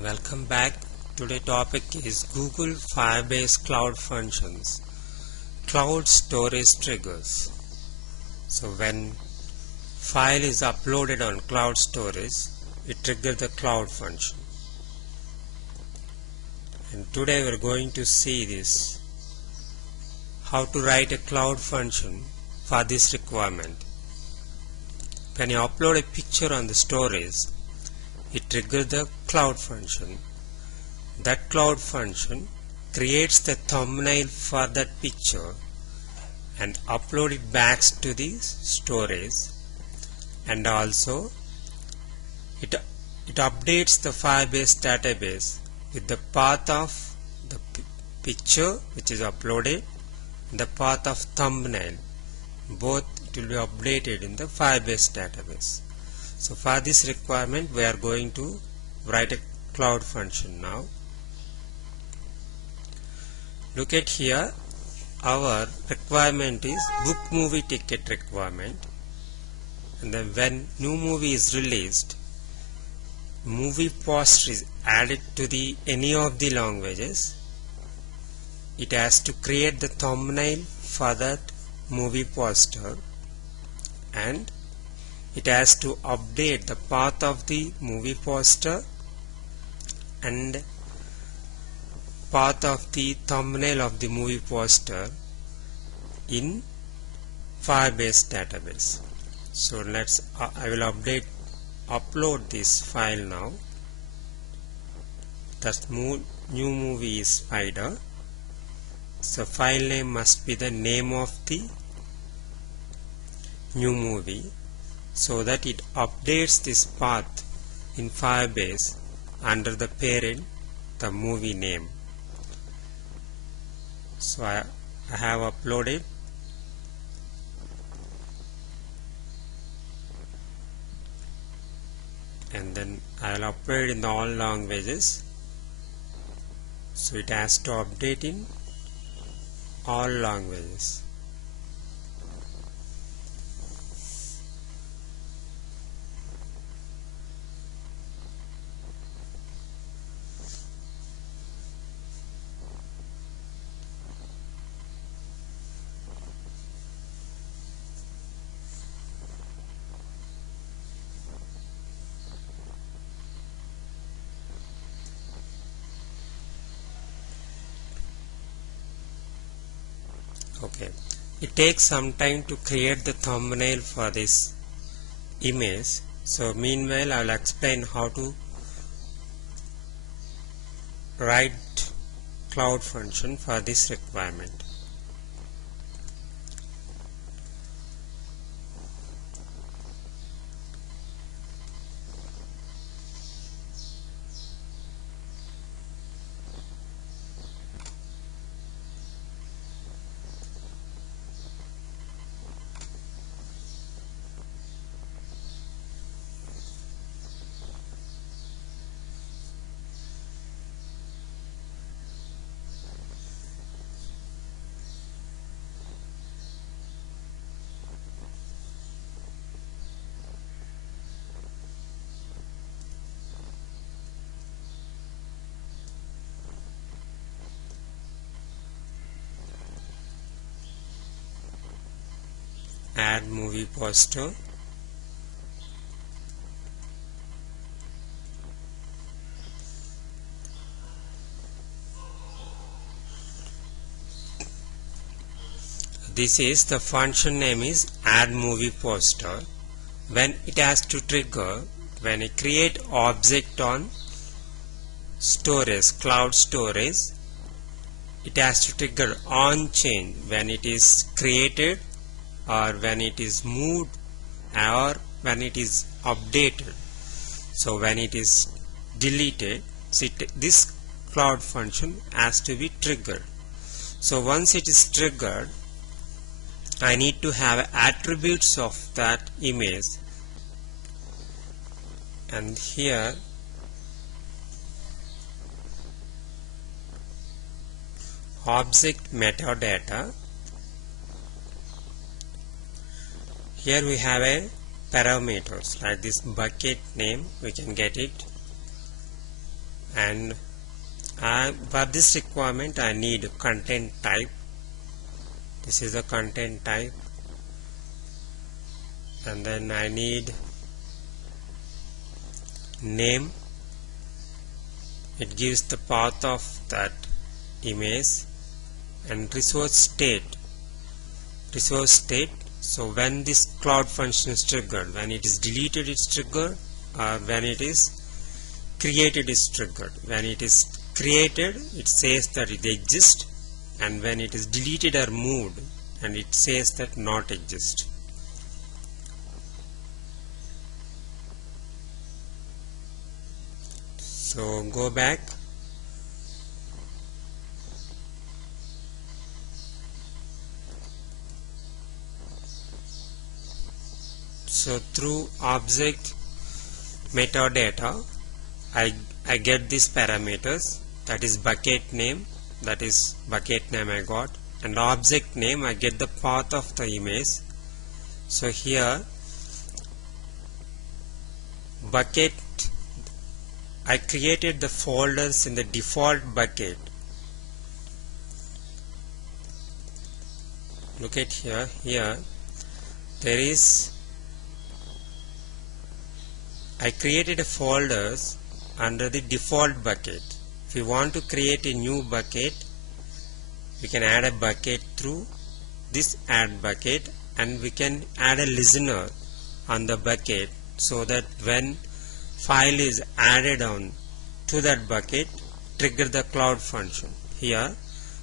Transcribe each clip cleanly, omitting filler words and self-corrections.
Welcome back. Today's topic is Google Firebase Cloud Functions, Cloud Storage Triggers. So when file is uploaded on cloud storage, it triggers the cloud function. And today we are going to see this, how to write a cloud function for this requirement. When you upload a picture on the storage, it triggers the cloud function. That cloud function creates the thumbnail for that picture and upload it back to the storage, and also it updates the Firebase database with the path of the picture which is uploaded and the path of thumbnail. Both it will be updated in the Firebase database. So for this requirement we are going to write a cloud function now. Look at here, our requirement is Book Movie Tkt requirement, and then when new movie is released, movie poster is added to the any of the languages. It has to create the thumbnail for that movie poster, and it has to update the path of the movie poster and path of the thumbnail of the movie poster in Firebase database. So I will upload this file now. That new movie is Spider. So file name must be the name of the new movie, so that it updates this path in Firebase under the parent, the movie name. So I have uploaded, and then I will upload in all languages, so it has to update in all languages. Okay, it takes some time to create the thumbnail for this image. So meanwhile I will explain how to write cloud function for this requirement. Add movie poster, this is the function name is add movie poster. When it has to trigger, when I create object on storage, cloud storage, it has to trigger on change when it is created, or when it is moved, or when it is updated. So when it is deleted, this cloud function has to be triggered. So once it is triggered, I need to have attributes of that image, and here object metadata. Here we have a parameters like this bucket name, we can get it, and for this requirement I need content type. This is the content type, and then I need name. It gives the path of that image, and resource state. So when this cloud function is triggered, when it is deleted it's triggered, or when it is created is triggered. When it is created, it says that it exists, and when it is deleted or moved, and it says that not exist. So go back. So through object metadata, I get these parameters, that is bucket name, I got, and object name I get the path of the image. So here bucket, I created the folders in the default bucket. Look at here there is, I created a folders under the default bucket. If you want to create a new bucket, we can add a bucket through this add bucket, and we can add a listener on the bucket, so that when file is added on to that bucket, trigger the cloud function. Here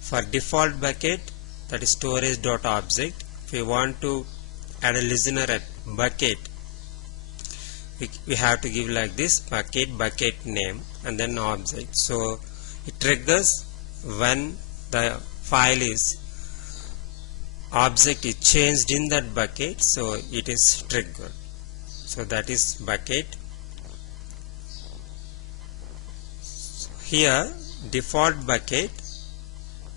for default bucket, that is storage.object, if we want to add a listener at bucket, we have to give like this, bucket name, and then object. So it triggers when the file is object is changed in that bucket, so it is triggered. So that is bucket. Here default bucket,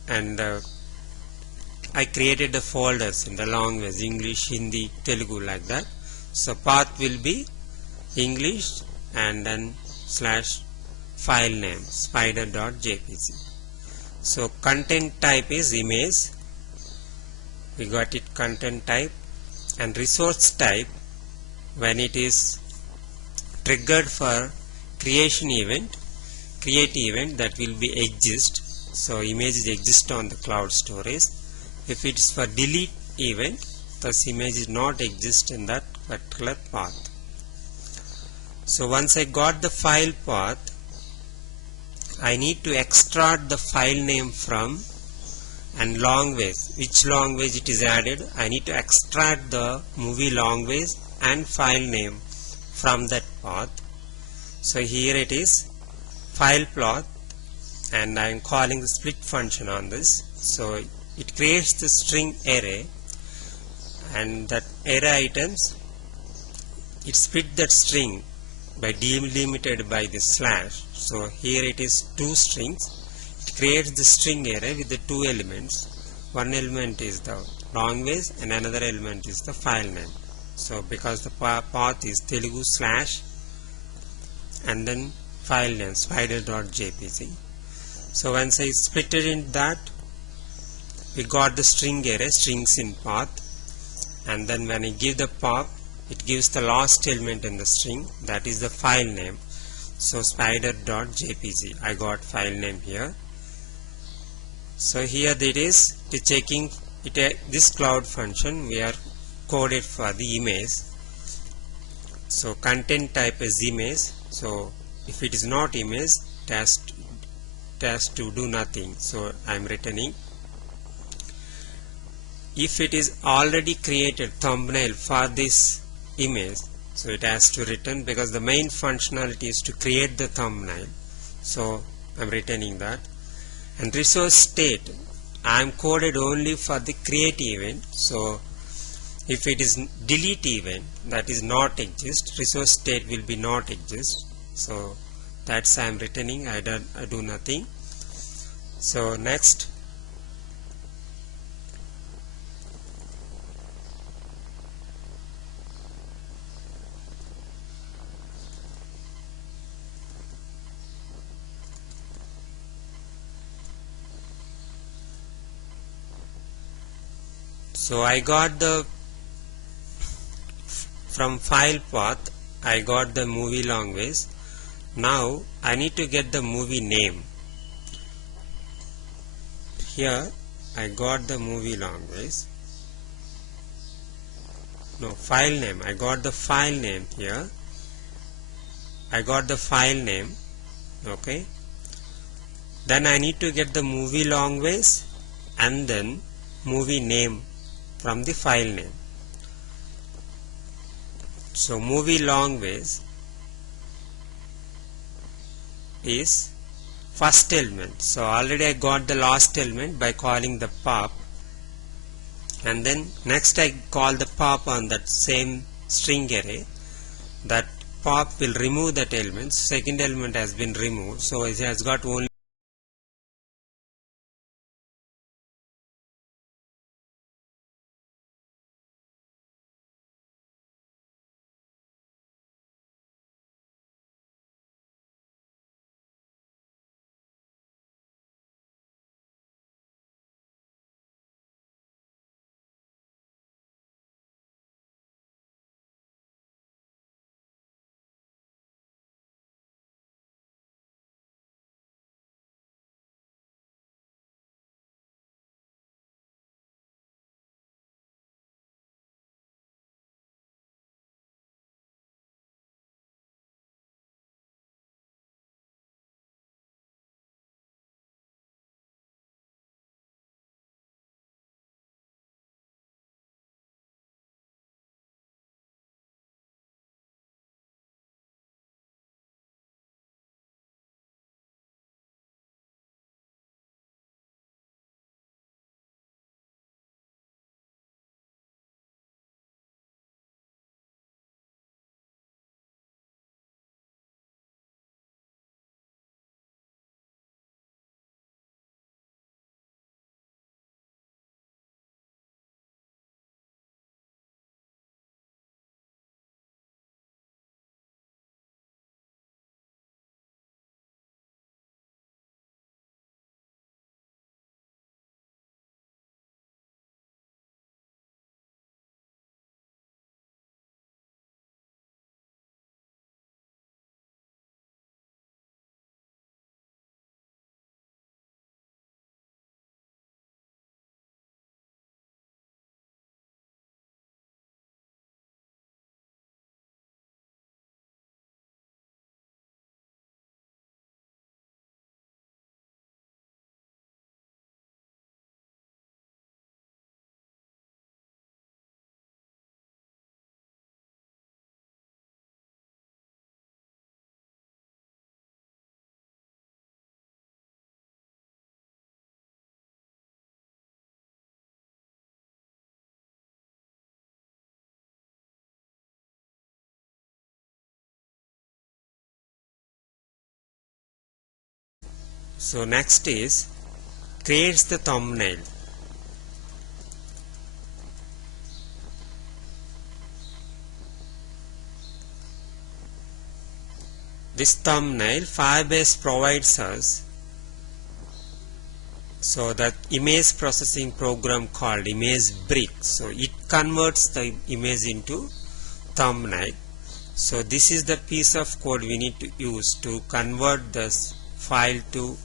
and I created the folders in the language English, Hindi, Telugu, like that. So path will be English, and then slash file name spider.jpg. So content type is image, we got it, content type, and resource type, when it is triggered for create event, that will be exist. So images exist on the cloud storage. If it is for delete event, thus image is not exist in that particular path. So once I got the file path, I need to extract the file name from and language, which language it is added. I need to extract the movie language and file name from that path. So here it is file path, and I am calling the split function on this. So it creates the string array, and that array items, it split that string by delimited by the slash. So here it is two strings. It creates the string array with the two elements. One element is the language and another element is the file name. So because the path is Telugu slash and then file name spider.jpg. So once I split it in that, we got the string array, strings in path, and then when I give the path, it gives the last element in the string, that is the file name. So spider.jpg, I got file name here. So here it is checking it, this cloud function we are coded for the image. So content type is image. So if it is not image, it has to do nothing. So I am returning. If it is already created thumbnail for this image, so it has to return, because the main functionality is to create the thumbnail. So I am returning that. And resource state, I am coded only for the create event. So if it is delete event, that is not exist, resource state will be not exist. So that's I am returning. I do nothing. So next, So I got the from file path I got the movie language. Now I need to get the movie name. Here I got the movie language. No, file name. I got the file name here. I got the file name. Okay. Then I need to get the movie language and then movie name from the file name. So movie language is first element. So already I got the last element by calling the pop, and then next I call the pop on that same string array. That pop will remove that element. Second element has been removed, so it has got only so next is creates the thumbnail. This thumbnail Firebase provides us so that image processing program called image brick. So it converts the image into thumbnail. So this is the piece of code we need to use to convert this file to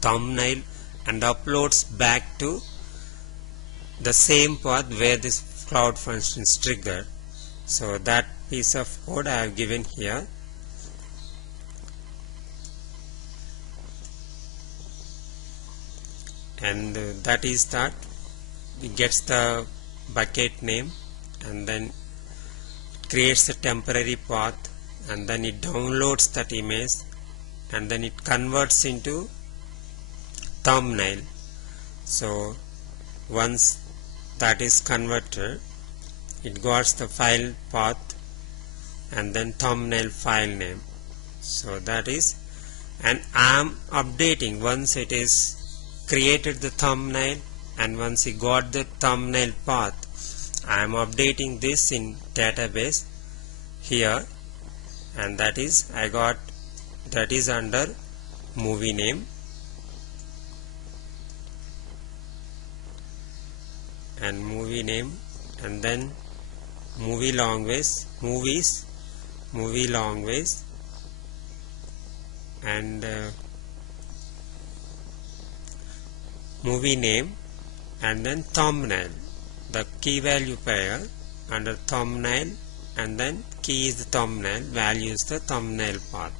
thumbnail and uploads back to the same path where this cloud function is triggered. So that piece of code I have given here. And that is that it gets the bucket name and then it creates a temporary path and then it downloads that image and then it converts into thumbnail. So once that is converted, it got the file path and then thumbnail file name. So that is, and I am updating once it is created the thumbnail and once it got the thumbnail path, I am updating this in database here, and that is I got that is under movie name. and movie name, and then movie language, movie language, and movie name, and then thumbnail, the key value pair under thumbnail, and then key is the thumbnail, value is the thumbnail path.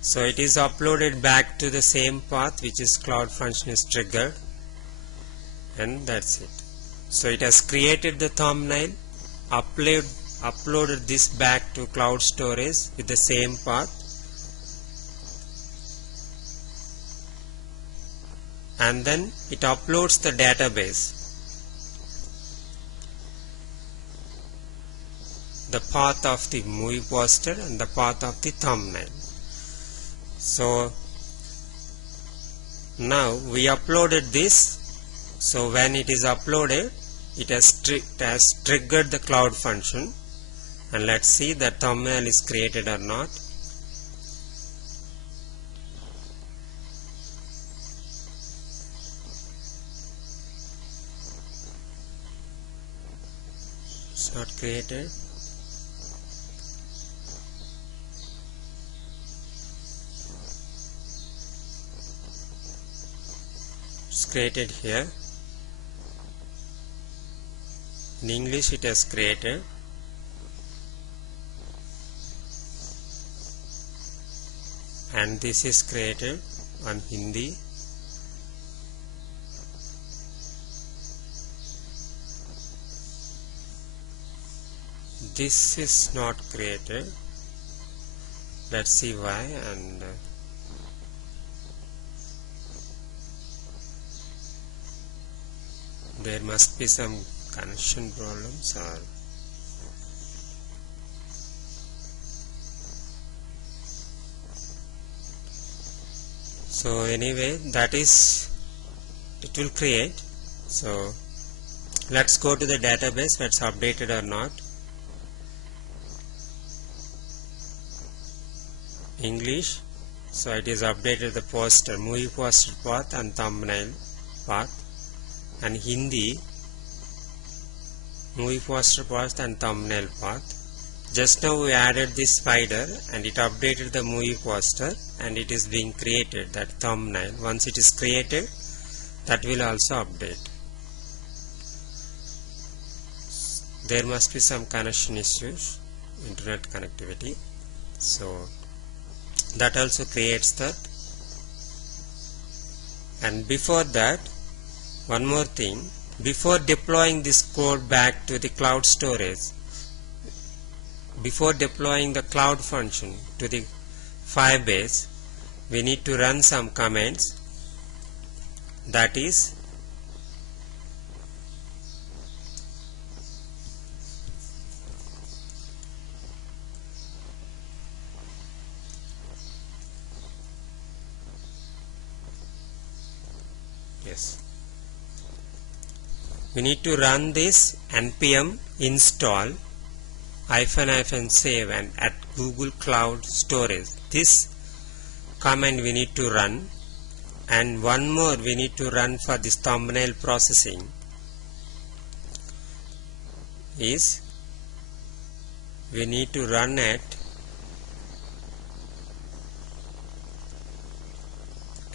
So it is uploaded back to the same path which is cloud function is triggered, and that's it. So it has created the thumbnail, uploaded this back to cloud storage with the same path, and then it uploads the database, the path of the movie poster and the path of the thumbnail. So now we uploaded this, so when it is uploaded, it has triggered the cloud function, and let's see that thumbnail is created or not. It's not created. It's created here. In English it has created. And this is created on Hindi. This is not created. Let's see why. And there must be some connection problems, or so anyway, that is, it will create. So let's go to the database, let's update it or not. English, so it is updated the poster, movie poster path and thumbnail path, and Hindi, movie poster path and thumbnail path. Just now we added this spider and it updated the movie poster, and it is being created, that thumbnail. Once it is created, that will also update. There must be some connection issues, internet connectivity, so that also creates that. And before that, one more thing, before deploying this code back to the cloud storage, before deploying the cloud function to the Firebase, we need to run some commands. That is, we need to run this npm install --save and at Google Cloud Storage. This command we need to run, and one more we need to run for this thumbnail processing is we need to run at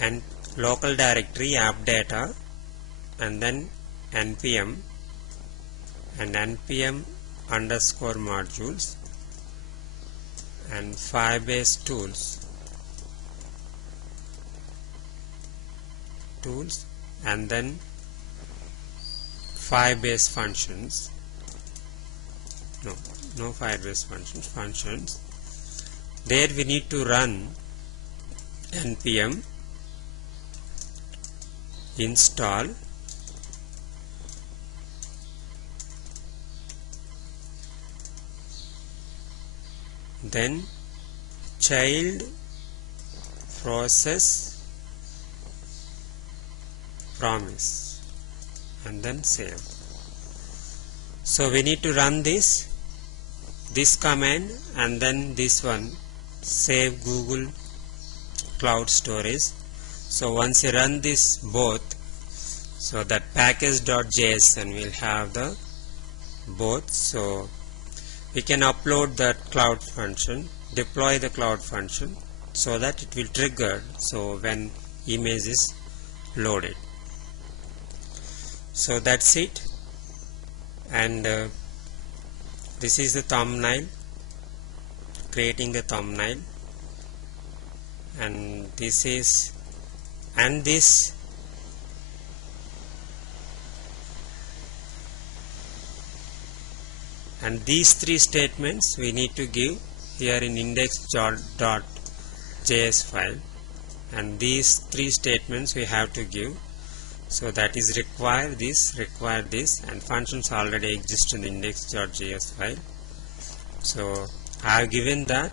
and local directory app data, and then npm and npm underscore modules and Firebase tools and then Firebase functions, no Firebase functions. There we need to run npm install then child process promise and then save. So we need to run this command and then this one, save Google Cloud Storage. So once you run this both, So that package.json will have the both. So we can upload that cloud function, deploy the cloud function, so that it will trigger so when image is loaded. So that's it. And this is the thumbnail, creating the thumbnail, and this is these three statements we need to give here in index.js file, and these three statements we have to give. So that is require this, and functions already exist in the index.js file. So I have given that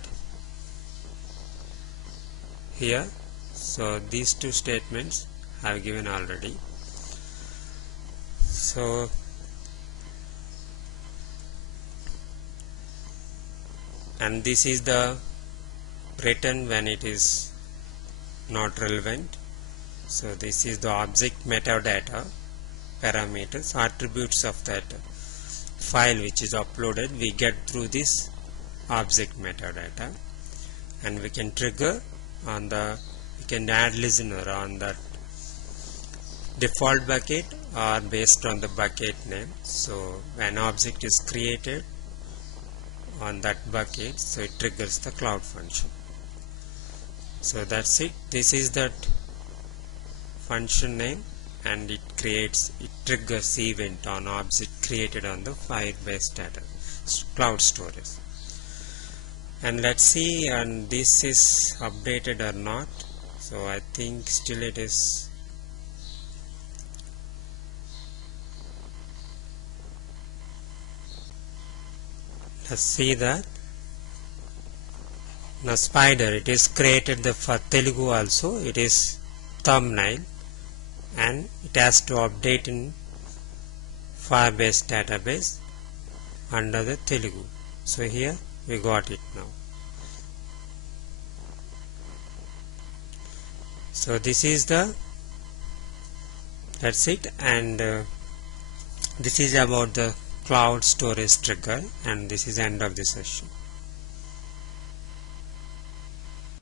here. So these two statements I have given already. So and this is the return when it is not relevant. So this is the object metadata parameters, attributes of that file which is uploaded we get through this object metadata, and we can trigger on the, we can add listener on that default bucket or based on the bucket name. So when object is created on that bucket, so it triggers the cloud function. So that's it. This is that function name, and it triggers event on object created on the Firebase data cloud storage. And let's see, and this is updated or not. So I think still it is. Let's see that. Now Spider, it is created the for Telugu also. It is thumbnail, and it has to update in Firebase database under the Telugu. So here we got it now. So this is the, that's it. And this is about the cloud storage trigger, and this is end of the session.